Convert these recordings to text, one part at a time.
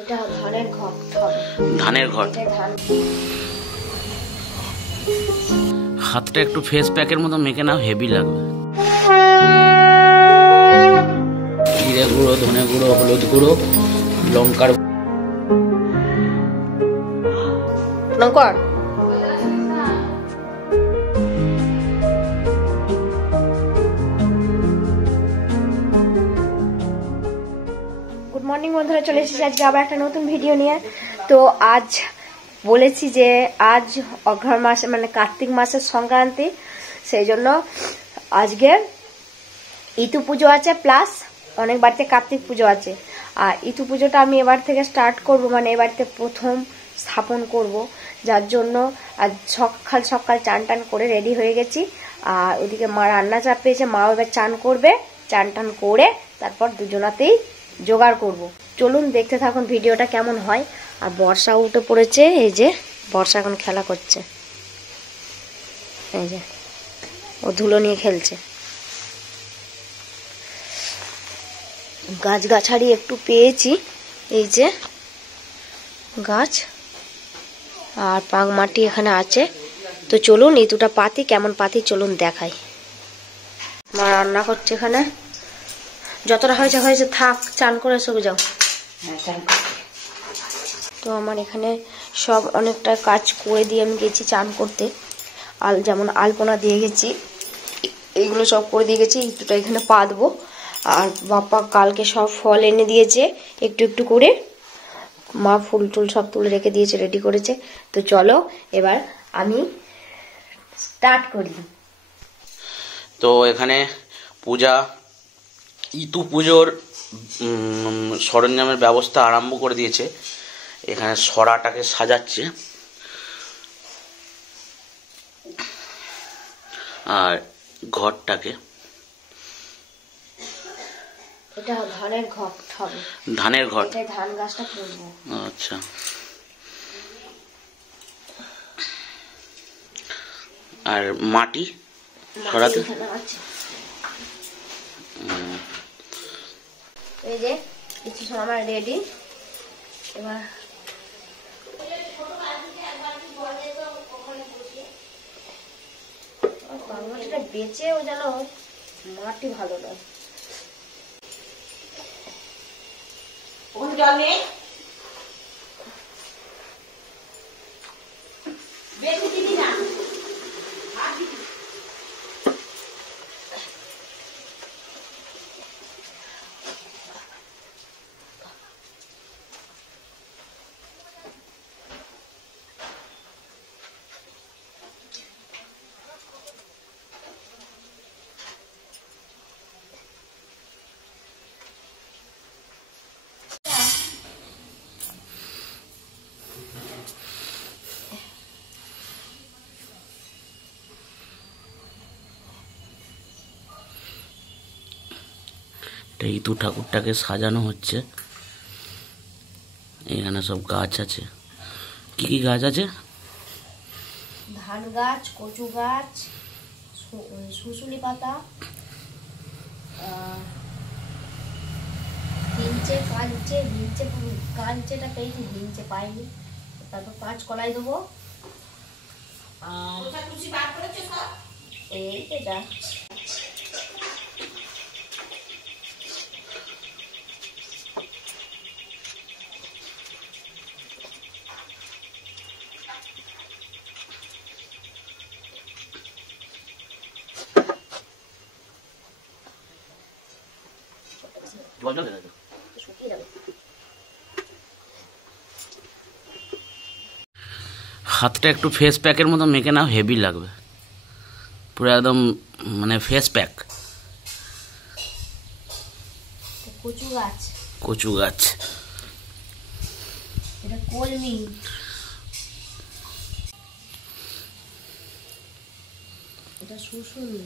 এটা ধানের ঘট হবে। ধানের ঘট। হাতটা একটু ফেস প্যাকের মতো মেখে নাও, হেভি লাগবে। জিরে গুঁড়ো, ধনে গুঁড়ো, হলুদ গুঁড়ো, লঙ্কার লঙ্কার গুড মর্নিং বন্ধুরা, চলে এসেছি আজকে আবার একটা নতুন ভিডিও নিয়ে। তো আজ বলেছি যে আজ অঘ্রাণ মাসে মানে কার্তিক মাসের সংক্রান্তি, সেই জন্য আজকে ইতু পুজো আছে, প্লাস অনেক বাড়িতে কার্তিক পুজো আছে। আর ইতু পুজোটা আমি এবার থেকে স্টার্ট করব, মানে এ বাড়িতে প্রথম স্থাপন করব, যার জন্য আজ সকাল সকাল চান টান করে রেডি হয়ে গেছি। আর ওদিকে মা রান্না চাপিয়েছে, মাও এবার চান করবে, চান টান করে তারপর দুজনাতেই জোগাড় করব। চলুন দেখতে থাকুন ভিডিওটা কেমন হয়। আর বর্ষা উঠে পড়েছে, এই যে বর্ষা এখন খেলা করছে, এই যে ও ধুলো নিয়ে খেলছে। গাছগাছালি একটু পেয়েছি, এই যে গাছ আর পাক মাটি এখানে আছে। তো চলুন ইতুটা পাতি কেমন পাতি চলুন দেখাই। মা রান্না করছে এখানে, যতটা হয়েছে হয়েছে, থাক, চান করে সব যাও। তো আমার এখানে সব অনেকটা কাজ করে দিয়ে আমি গেছি চান করতে। যেমন আলপনা দিয়ে গেছি, এইগুলো সব করে দিয়ে গেছি। ইতুটা এখানে পা দেবো। আর বাপ্পা কালকে সব ফল এনে দিয়েছে একটু একটু করে, মা ফুল টুল সব তুলে রেখে দিয়েছে, রেডি করেছে। তো চলো এবার আমি স্টার্ট করি। তো এখানে পূজা, ইতু পুজোর সরঞ্জামের ব্যবস্থা আরম্ভ করে দিয়েছে। এখানে সরাটাকে সাজাচ্ছে আর ঘরটাকে। এটা ধানের ঘট হবে। ধানের ঘট, এটা ধান গাছটা তুলবো। আচ্ছা। আর মাটি সরাতে আছে, এই যে কিছু সব আমার রেডি। এবার বাংলাটা বেচেও যেন মাটি ভালো নয়। কোন জলে বেশি দিবি না। ইতু ঠাকুরটাকে সাজানো হচ্ছে। এখানে সব গাছ আছে। কি কি গাছ আছে? ধান গাছ, কচু গাছ, শুশুনি পাতা, হিঞ্চে, কাঞ্চেটা পেয়েছি, হিঞ্চে পাইনি। তারপর কাঁচকলাই দেবো। আর এই এটা হাতটা একটু ফেস প্যাকের মতো মেখে নাও, হেভি লাগবে পুরো একদম, মানে ফেস প্যাক। কচু গাছ, কচু গাছ, এটা কলমি, এটা শুশুনি।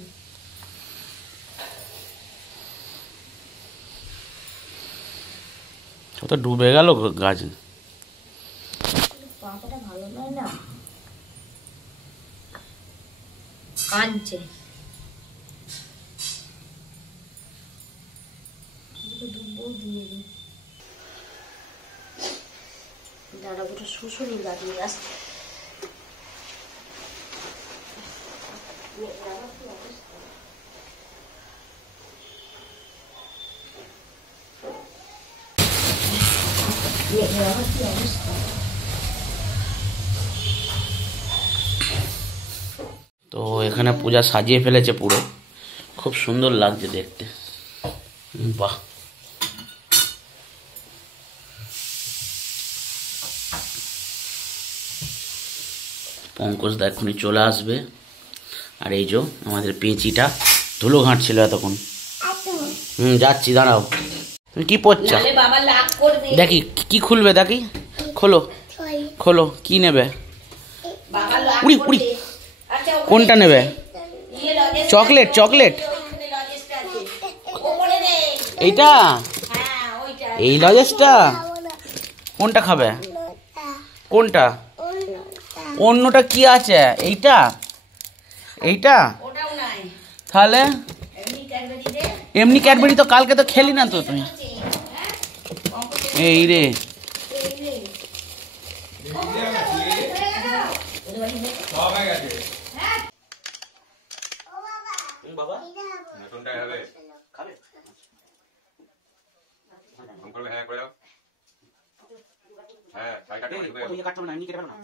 তো ডুবে গেল গাছ। পাতাটা ভালো নয় না, কাঞ্চে। দুটো দুব্বও দিয়ে দিই। দাঁড়া দুটো শুশুনি লাগিয়ে আসছে। তো এখানে পূজা সাজিয়ে ফেলেছে পুরো, খুব সুন্দর লাগছে দেখতে। বাহ, পঙ্কজ দা এখনই চলে আসবে। আর এই যে আমাদের পেঁচিটা ধুলো ঘাঁটছিল এতক্ষণ। যাচ্ছি, দাঁড়াও। তুমি কি পড়ছো? দেখি কি খুলবে, দেখি খোলো খোলো, কি নেবে? উড়ি উড়ি, কোনটা নেবে? চকলেট চকলেট, এইটা, এই লজেসটা? কোনটা খাবে? কোনটা? অন্যটা কি আছে? এইটা এইটা? তাহলে এমনি ক্যাডবেরি তো কালকে তো খেলি না তো তুমি। এই রে, বাবা নতুনটা হবে খাবে? ফোন করবে, হ্যাঁ করে দাও। হ্যাঁ কাই কাটতে হবে, ওই কাটতে হবে না, এমনি কেটে ফেলো না।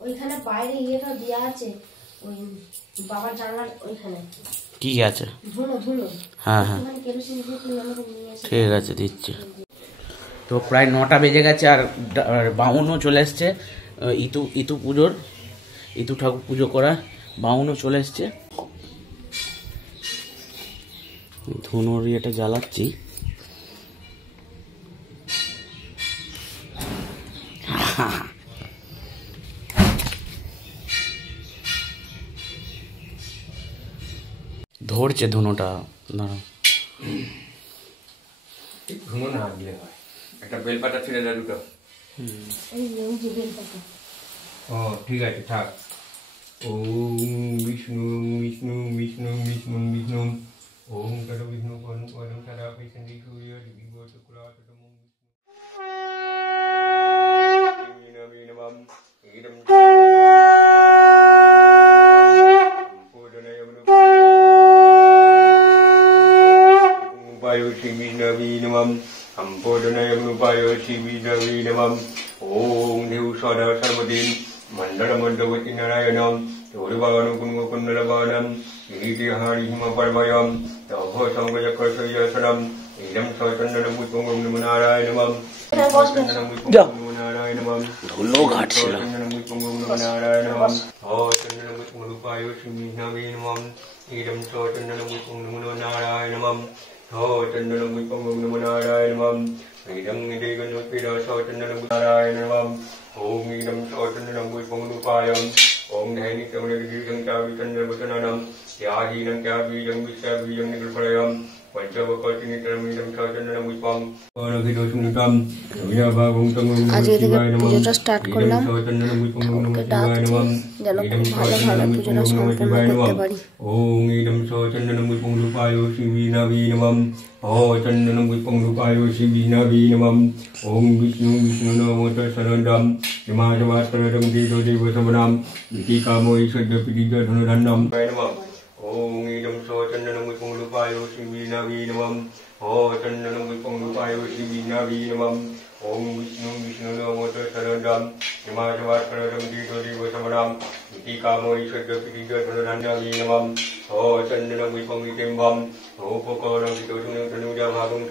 ওইখানে বাইরে ইয়েটা দেওয়া আছে, ওই বাবার জানলার ওইখানে কি আছে? ধুলো ধুলো। হ্যাঁ হ্যাঁ ঠিক আছে, দিচ্ছি। তো প্রায় 9টা বেজে গেছে, আর বাউনও চলে এসছে। ইতু পুজোর, ইতু ঠাকুর পুজো করা বাউনও চলে এসছে। ধুনোর ইয়েটা জ্বালাচ্ছি। ধরছে ধুনোটা, দাঁড়াও। ধুনো না দিলে হয়, একটা বেলপাতা ছেড়ে দেয় দুটো। ও ঠিক আছে, থাক। ওম বিষ্ণু বিষ্ণু বিষ্ণু বিষ্ণু বিষ্ণু ওম তদ বিষ্ণু পরম পরম সদা পৈসন্দি সূর্য দিবো শুক্লা তদমং বিষ্ণু নমঃ ইদম পূজনায় অনুপায়োশি বিষ্ণু নমঃ সম্পূর্ণায় অনুপায়োশি বিষ্ণু নমঃ ওম দেব সদা সর্বদিন মণ্ডলমণ্ডপতি নারায়ণম গৌরবানুকুণ্ডলবানম গিরিহারিহিমপর্বয়ম তভোসঙ্গচক্রশৈয়াসনম ইদম সচন্দনমুৎপঙ্গম নমো নারায়ণমম নমো নারায়ণমম ধুলো ঘাটছিল। চন্দনমুৎপঙ্গম নমো নারায়ণমম ও চন্দনমুৎপঙ্গরূপায় শ্রীবিষ্ণবে নমঃ ইদম সচন্দনমুৎপঙ্গম নমো নারায়ণমম ও চন্দনমুৎপঙ্গম নমো নারায়ণমম ইদম নিদেগনোৎপিদা সচন্দনমুৎ নারায়ণমম ओम ईदम सौचंदनम गुरुपायम ओम धैनिकमनिर्गीतं चाविचंद्रवचननम याहीनं चाबीजं विश्वबीजं निगुलप्रयम पंचवकर्तिनितरमिदं सौचंदनम गुरुपम अनभिदोषुनिकम विनाभागं तमं আজকে থেকে পুজোটা স্টার্ট করলাম। ঠাকুরকে ডাকছি যেন খুব ভালোভাবে পুজোটা সম্পূর্ণ করতে পারি। ओम ईदं सौचंदनम गुरुपायो शिवीनावी नमः ओ चंदनम गुरुपायो शिवीनावी नमः ओम विष्णु विष्णु नमो तस्सनन्दम हिमाचवात्तरं देवो देवसमनाम इति कामो ईश्वरपितिजधनुरन्नम नमः ओम ईदं सौचंदनम गुरुपायो शिवीनावी नमः ओ चंदनम गुरुपायो शिवीनावी नमः ओम विष्णु विष्णु नमो तस्सनन्दम हिमाचवात्तरं देवो देवसमनाम इति कामो ईश्वरपितिजधनुरन्नम नमः हो चंदनं विपंगितिम्बं रूपकरं विदोषणतनुजाभागं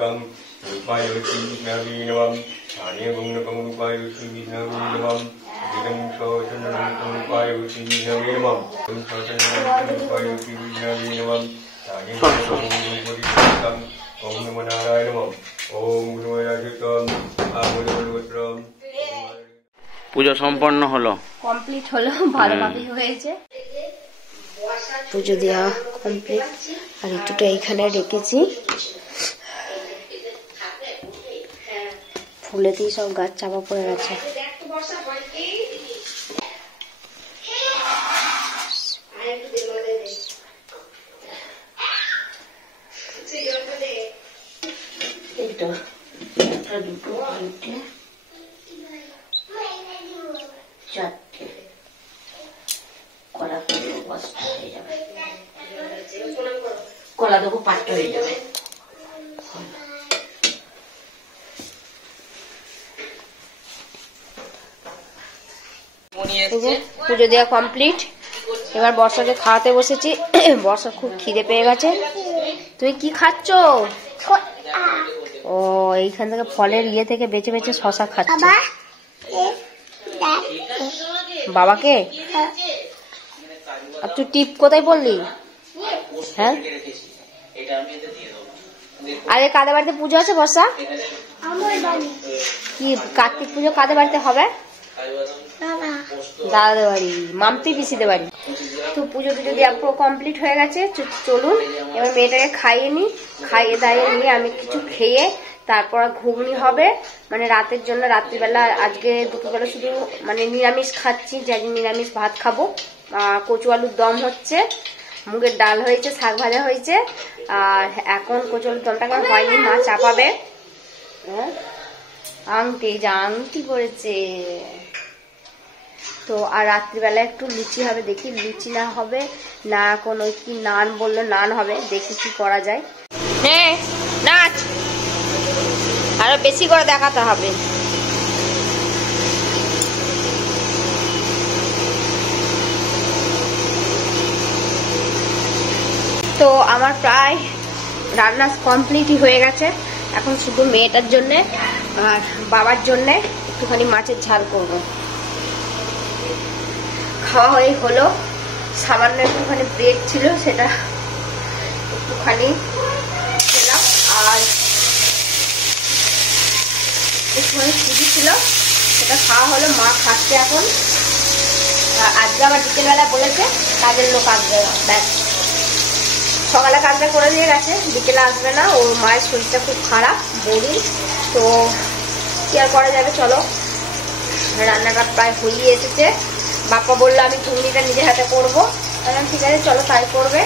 रूपायोषि विष्णवे नमः स्थानीयगुणकं विष्णवे नमः इदं चन्दनं रूपायोषि विष्णवे नमः इदं चन्दनं रूपायोषि विष्णवे नमः स्थानीयगुणकं ओम नमो नारायण नमः ओम गुरुवायुतम आमोदवत्रम। পুজো সম্পন্ন হলো, কমপ্লিট হলো, ভালোভাবেই হয়েছে। পুজো দেওয়া কমপ্লিট। আর একটুটা এইখানে রেখেছি, ফুলেতেই সব গাছ চাপা পড়ে গেছে। কলা দেবো, পাট্টা হয়ে যাবে। পুজো দেওয়া কমপ্লিট। এবার বর্ষাকে খাওয়াতে বসেছি। বর্ষা খুব খিদে পেয়ে গেছে। তুই কি খাচ্ছ? ও এইখান থেকে ফলের ইয়ে থেকে বেছে বেছে শশা খাচ্ছে। বাবাকে? আর তুই টিপ কোথায় বললি? হ্যাঁ, আরে কাদের বাড়িতে পুজো আছে বর্ষা? কি কার্তিক পুজো কাদের বাড়িতে হবে? দাদাদের বাড়ি, মামতি পিসিদের বাড়ি। তো পুজো টুজো দিয়ে কমপ্লিট হয়ে গেছে। চলুন এবার মেয়েটাকে খাইয়ে নি। খাইয়ে দাইয়ে নিয়ে আমি কিছু খেয়ে তারপর ঘুগনি হবে, মানে রাতের জন্য। রাত্রিবেলা আজকে দুপুরবেলা শুধু মানে নিরামিষ খাচ্ছি, যে নিরামিষ ভাত খাবো। কচু আলুর দম হচ্ছে, মুগের ডাল হয়েছে, শাক ভাজা হয়েছে। আর এখন কচু আলুর দমটা এখন হয়নি, মা চাপাবে। আংটি, যা আংটি করেছে। তো আর রাত্রিবেলা একটু লুচি হবে, দেখি লুচি না হবে না এখন ওই কি নান বললো, নান হবে, দেখি কি করা যায়। হ্যাঁ নাচ, আরো বেশি করে দেখাতে হবে। তো আমার প্রায় রান্না কমপ্লিটই হয়ে গেছে। এখন শুধু মেয়েটার জন্যে আর বাবার জন্যে একটুখানি মাছের ঝাল করব। খাওয়া হয়ে হলো, সামান্য একটুখানি ব্রেড ছিল, সেটা একটুখানি খেলাম। আর একটুখানি সুজি ছিল, সেটা খাওয়া হলো। মা খাচ্ছে এখন। আজকে আবার বিকেলবেলা বলেছে কাজের লোক আসবে, ব্যাস। সকালে কাজটা করে দিয়ে গেছে, বিকেলে আসবে না। ওর মায়ের শরীরটা খুব খারাপ, বড়ি। তো কি আর করা যাবে, চলো। রান্নাটা প্রায় হয়ে এসেছে। বাপ্পা বললো আমি ঘুগনিটা নিজের হাতে করবো। ঠিক আছে চলো তাই করবে।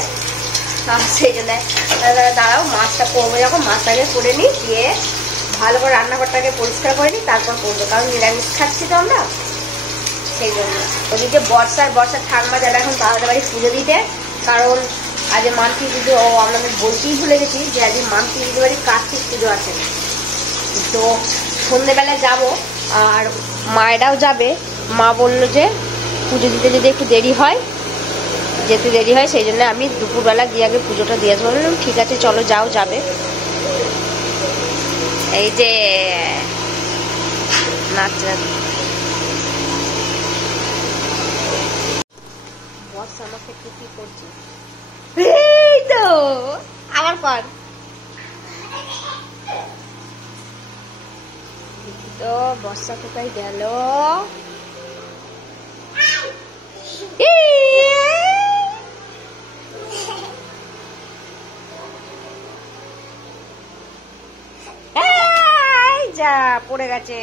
সেই জন্য দাঁড়াও, মাছটা করবো যখন মাছটাকে করে নিই, দিয়ে ভালো করে রান্নাঘরটাকে পরিষ্কার করে নিই, তারপর করবো। কারণ নিরামিষ খাচ্ছি তো আমরা, সেই জন্য। ওদিকে বর্ষার ঠাকুমা যাবে এখন তাদের বাড়ি পুজো দিতে। কারণ আজ মান্তি পুজো, আপনাদের বলতেই ভুলে গেছি যে আজ মান্তি পুজো বাড়ি কার্তিক পুজো আছে। তো সন্ধ্যেবেলায় যাব, আর মায়েরাও যাবে। মা বললো যে পুজো দিতে যদি একটু দেরি হয়, যেতে দেরি হয়, সেই জন্য আমি দুপুরবেলা গিয়ে আগে পুজোটা দিয়ে আসবো। বললাম ঠিক আছে চলো যাও, যাবে। এই যে নাচরা বস আমাকে কি করছে, এই তো আবার কর। তো বর্ষা কোথায় গেল? যা পড়ে গেছে।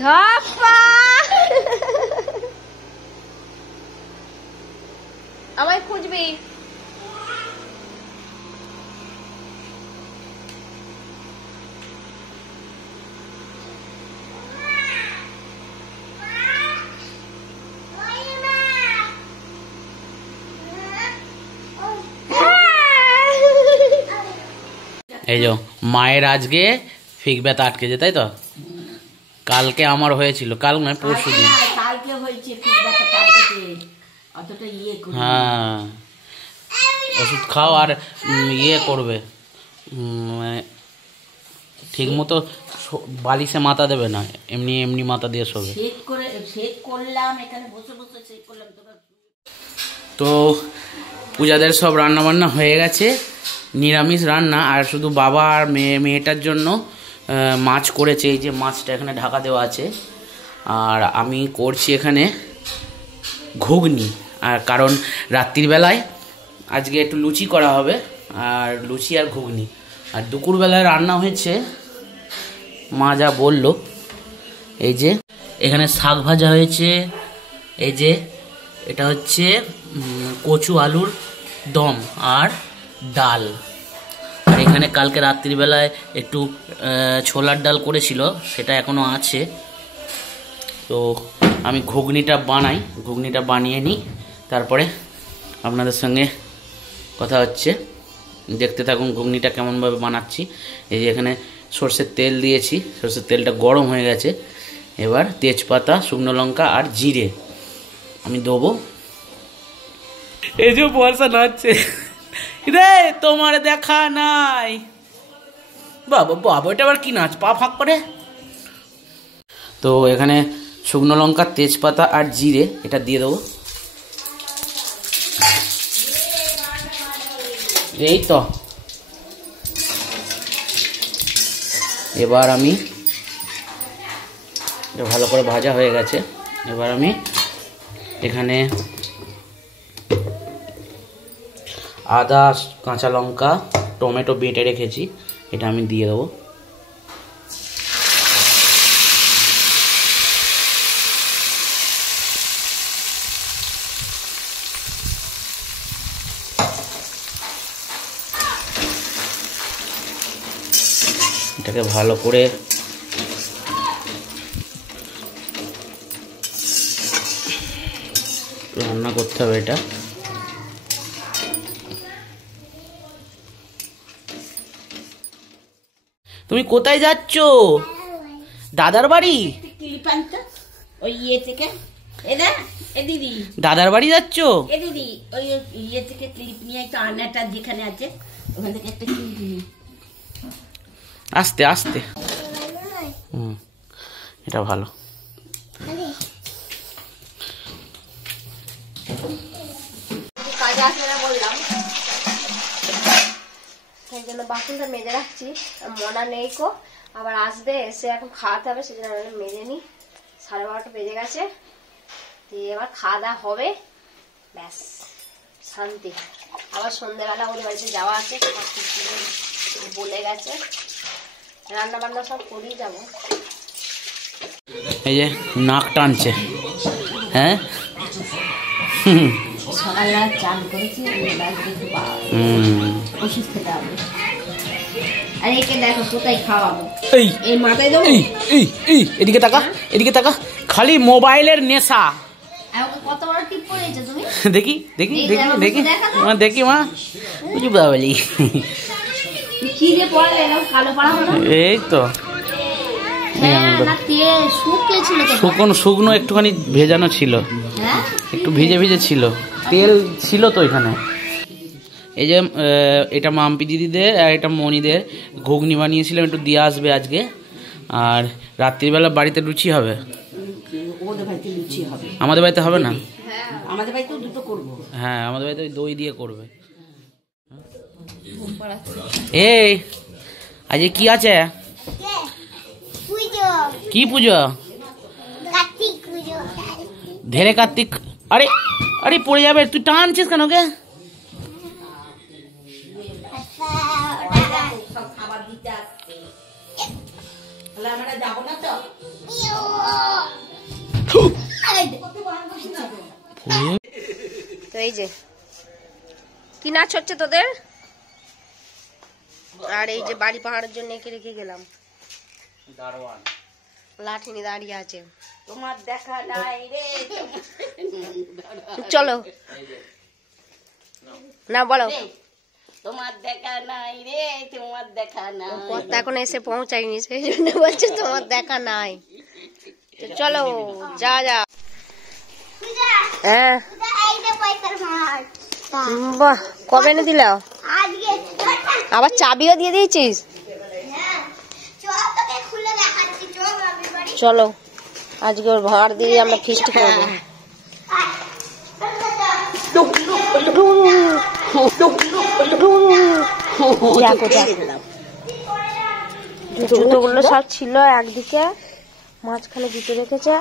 ধাপ্পা আমায় খুঁজবি। এই যে মায়ের আজকে ফিক ব্যথা আটকেছে, তাই তো? কালকে আমার হয়েছিল, কাল নয় পরশু দিন। কালকে হয়েছে অতটা ইয়ে করে। হ্যাঁ ওষুধ খাও আর ইয়ে করবে, ঠিক মতো বালিশে মাথা দেবে না, এমনি এমনি মাথা দিয়ে শোবে। শেক করলাম এখানে বসে বসে শেক করলাম। তো পূজাদের সব রান্না বান্না হয়ে গেছে, নিরামিষ রান্না, আর শুধু বাবা আর মেয়েটার জন্য মাছ করেছে। এই যে মাছটা এখানে ঢাকা দেওয়া আছে, আর আমি করছি এখানে ঘুগনি। আর কারণ রাত্রিবেলায় আজকে একটু লুচি করা হবে, আর লুচি আর ঘুগনি। আর দুপুরবেলায় রান্না হয়েছে মা যা বললো, এই যে এখানে শাক ভাজা হয়েছে, এই যে এটা হচ্ছে কচু আলুর দম আর ডাল। আর এখানে কালকে রাত্রিবেলায় একটু ছোলার ডাল করেছিল, সেটা এখনও আছে। তো আমি ঘুগনিটা বানিয়ে নিই, তারপরে আপনাদের সঙ্গে কথা হচ্ছে। দেখতে থাকুন ঘুগনিটা কেমনভাবে বানাচ্ছি। এই যে এখানে সর্ষের তেল দিয়েছি, সর্ষের তেলটা গরম হয়ে গেছে। এবার তেজপাতা, শুকনো লঙ্কা আর জিরে আমি দেবো। এই যে পয়সা নাচছে রে, তোমার দেখা নাই। বাবা বাবা, এটা আবার কি নাচ, পা ফাঁক করে। তো এখানে শুকনো লঙ্কা, তেজপাতা আর জিরে এটা দিয়ে দেবো। এই তো এবার আমি এটা ভালো করে ভাজা হয়ে গেছে। এবার আমি এখানে আদা, কাঁচা লঙ্কা, টমেটো বেটে রেখেছি, এটা আমি দিয়ে দেবো। এটাকে ভালো করে রান্না করতে হবে। এটা তুমি কোথায় যাচ্ছ? দাদার বাড়ি? ক্লিপ আনতো ওই ইয়ে থেকে। এ দিদি দাদার বাড়ি যাচ্ছ? এ দিদি ওই ইয়ে থেকে ক্লিপ নিয়ে একটু আয়নাটা যেখানে আছে ওখান থেকে একটা ক্লিপ নিয়ে। আস্তে আস্তে, এটা ভালো। কাজে আসবে না বললাম, সেই জন্য বাসনটা মেজে রাখছি। মনা নেই কো, আবার আসবে, এসে এখন খাওয়াতে হবে, সেই জন্য মেজে নি। 12:30 বেজে গেছে, দিয়ে এবার খাওয়া দাওয়া হবে, ব্যাস শান্তি। আবার সন্ধ্যেবেলা ওর বাড়িতে যাওয়া আছে, বলে গেছে। রান্না বান্না সব করেই যাবো। এই যে নাক টানছে, হ্যাঁ সকালবেলা চান করেছি, ওষুধ খেতে হবে। আর একে দেখো কোথায় খাওয়াবো, এই মাথায় দেবো। এদিকে তাকা, এদিকে তাকা, খালি মোবাইলের নেশা। কত বড় টিপ পড়েছে তুমি? দেখি দেখি দেখি দেখি মা, দেখি মা, বুঝি বাবলি কি যে পড়লে এরকম কালো পড়া হলো। এই তো শুকনো একটুখানি ভেজানো ছিল, একটু ভিজে ভিজে ছিল, তেল ছিল তো এখানে। এই যে এটা মাম্পি দিদিদের আর এটা মনিদের ঘুগনি বানিয়েছিলাম, একটু দিয়ে আসবে আজকে। আর রাত্রিবেলা বাড়িতে লুচি হবে। আমাদের বাড়িতে হবে না, আমাদের বাড়িতে দুটো করবো। হ্যাঁ আমাদের বাড়িতে দই দিয়ে করবে। এই আজকে কি আছে? কি পুজো? ধেরে কার্তিক। আরে আরে পড়ে যাবে, তুই টানছিস কেন গে? তো এই যে কি নাচ হচ্ছে তোদের? আর এই যে বাড়ি পাহাড়ের জন্য একে রেখে গেলাম, লাঠি নিয়ে দাঁড়িয়ে আছে। তোমার দেখা নাই রে, চলো না বলো, তোমার দেখা নাই রে, তোমার দেখা নাই। পথটা এখন এসে পৌঁছায়নি, সেই জন্য বলছে তোমার দেখা নাই। চলো যা যা। হ্যাঁ বাহ, কবে এনে দিল? আবার চাবিও দিয়ে দিয়েছিস? চলো আজকে ওর ভাড় দিয়ে আমরা ফিস্ট করবো। জুতোগুলো সব ছিল একদিকে, মাঝখানে জুতো রেখেছে।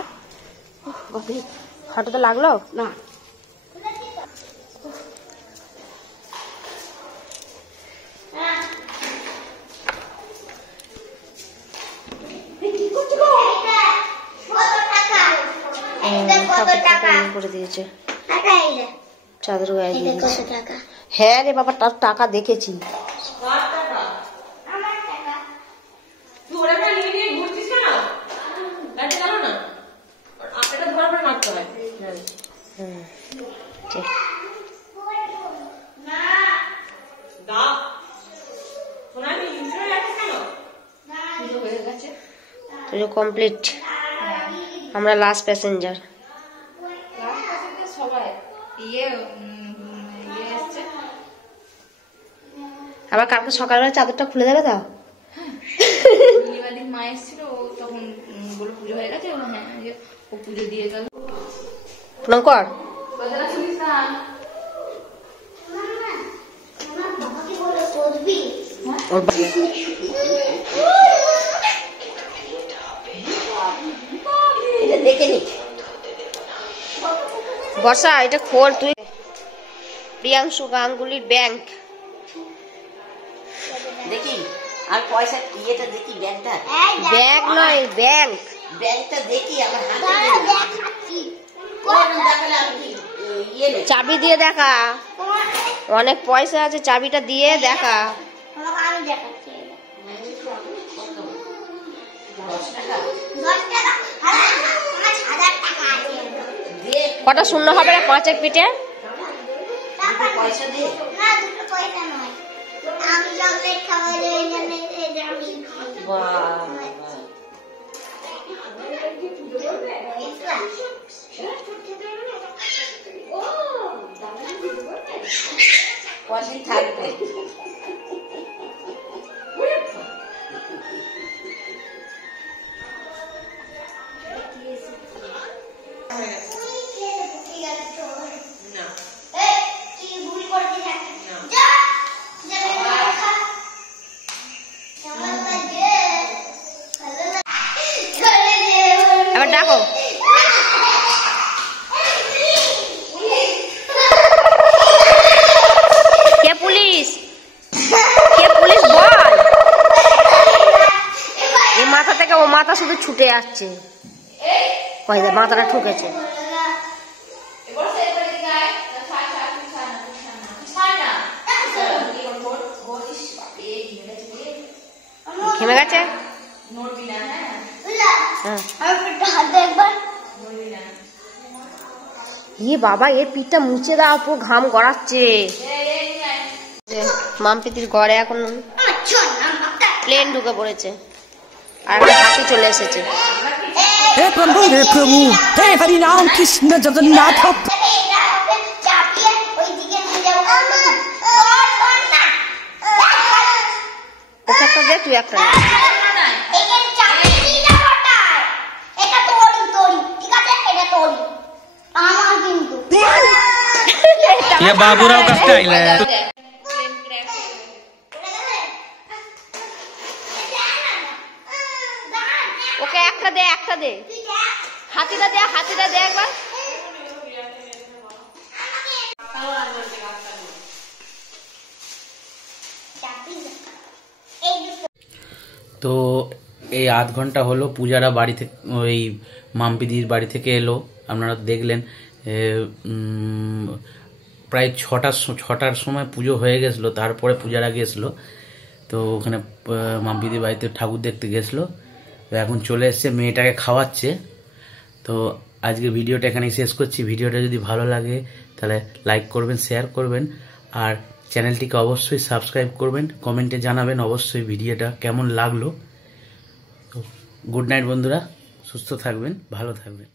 হাঁটুতে লাগলো না? করে দিয়েছে, চাদর গায়ে দিয়ে দিয়েছে। হ্যাঁ রে বাবা, টাকা দেখেছি। কমপ্লিট, আমরা লাস্ট প্যাসেঞ্জার। আবার কালকে সকালবেলা চাদরটা খুলে দেবে তো? মা এসেছিল তখন বলে পুজো হয়ে গেছে, ও পুজো দিয়ে গেল। প্রণাম কর। বর্ষা এটা খোল তুই। প্রিয়াংশু গাঙ্গুলির ব্যাংক দেখি, আর পয়সা ইয়েটা দেখি, ব্যাংকটা। ব্যাংক নয়, ব্যাংক। ব্যাংকটা দেখি আমার হাতে। চাবি দিয়ে দেখা, অনেক পয়সা আছে, চাবিটা দিয়ে দেখা। কটা শূন্য হবে না 5 পিঠে? পয়সা দিয়ে আমি চকলেট খাওয়া কদিন থাকবে? এবার ডাকো। কে পুলিশ? কে পুলিশ বল? এই মাথা থেকে ও মাথা শুধু ছুটে আসছে, মাথাটা ঠুকেছে। ঘেমে গেছে। ইয়ে বাবা, এর পিঠটা মুছে দাও, পুরো ঘাম গড়াচ্ছে। মামপিতির ঘরে এখন প্লেন ঢুকে পড়েছে, আর একটা হাতি চলে এসেছে। हे प्रभु हे हरि राम कृष्ण जगन्नाथ। একটা দে, তুই একটা ये बाबूराव का स्टाइल है। ওকে একটা দে, একটা দে, হাতিটা দে, হাতিটা দে একবার। তো এই আধ ঘন্টা হলো পূজারা বাড়ি থেকে, ওই মাম্পিদির বাড়ি থেকে এলো। আপনারা দেখলেন প্রায় ছটার সময় পুজো হয়ে গেছিলো, তারপরে পূজারা গেছিলো। তো ওখানে মাম্পিদির বাড়িতে ঠাকুর দেখতে গেছিলো। তো এখন চলে এসছে, মেয়েটাকে খাওয়াচ্ছে। তো আজকের ভিডিওটা এখানেই শেষ করছি। ভিডিওটা যদি ভালো লাগে তাহলে লাইক করবেন, শেয়ার করবেন, আর চ্যানেলটিকে অবশ্যই সাবস্ক্রাইব করবেন। কমেন্টে জানাবেন অবশ্যই ভিডিওটা কেমন লাগলো। গুড নাইট বন্ধুরা, সুস্থ থাকবেন, ভালো থাকবেন।